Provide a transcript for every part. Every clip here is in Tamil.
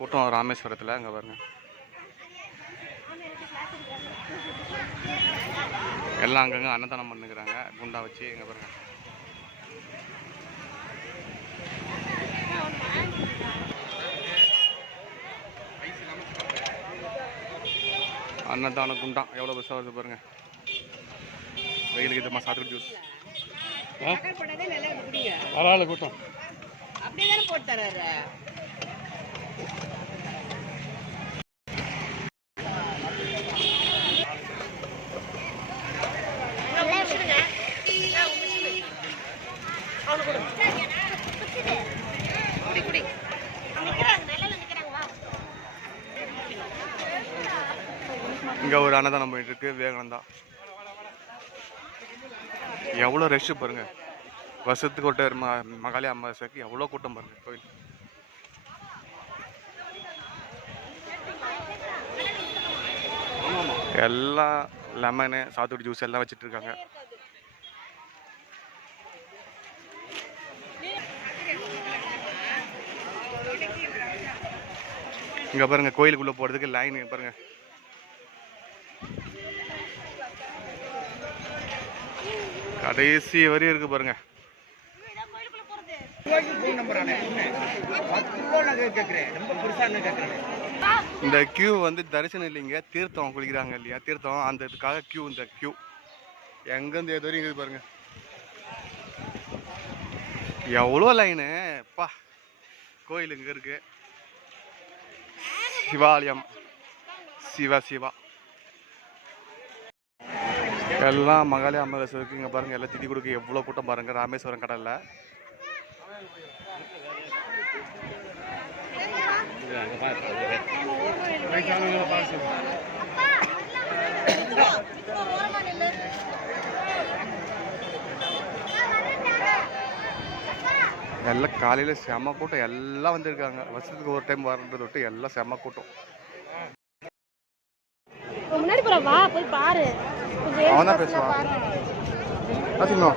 கூட்டம் ராமேஸ்வரத்தில் அங்கே பாருங்க. எல்லாம் அங்கங்கே அன்னதானம் பண்ணுக்கிறாங்க குண்டா வச்சு எங்கே பாருங்க. அன்னதான குண்டா எவ்வளோ பெருசாக வருது பாருங்க. வெயிலுக்கு இதமாக சாத்துக்குடி ஜூஸ். பரவாயில்ல கூட்டம். அப்படியே தானே போட்டு தர்றாரு இங்கே ஒரு அன்னதானம் போயிட்டுருக்கு விவேகானந்தா. எவ்வளோ ரஷ்ஷு பாருங்கள் வருஷத்துக்கு ஒரு டைம் ம மகாலி அமாவாசைக்கு எவ்வளோ கூட்டம் பாருங்கள் கோயில். எல்லாம் லெமனு சாத்துக்குடி ஜூஸ் எல்லாம் வச்சுட்டு இருக்காங்க. இங்கே பாருங்கள் கோயிலுக்குள்ளே போகிறதுக்கு லைன் பாருங்க. கடைசி வரையும் இருக்கு பாருங்க. இந்த கியூ வந்து தரிசனம் இல்லைங்க தீர்த்தம் குளிக்கிறாங்க இல்லையா? தீர்த்தம் அந்த இதுக்காக கியூ இந்த கியூ எங்கேருந்து எது வரையும் இருக்குது பாருங்க. எவ்வளோ லைனு பா கோயில் இங்கே இருக்கு. சிவாலயம். சிவா சிவா. எல்லாம் மகாலி அம்மரசருக்கு இங்கே பாருங்க எல்லாம் திதி கொடுக்க எவ்வளோ கூட்டம் பாருங்க. ராமேஸ்வரம் கடலில். எல்லாம் காலையில் செம கூட்டம். எல்லாம் வந்திருக்காங்க. வருஷத்துக்கு ஒரு டைம் வரன்றது விட்டு எல்லாம் செம கூட்டம். முன்னாடி போற வா போய் பாரு. அவன் தான் பேசுவான். பாத்தீங்களா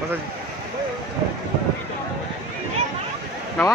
பாத்தீங்களா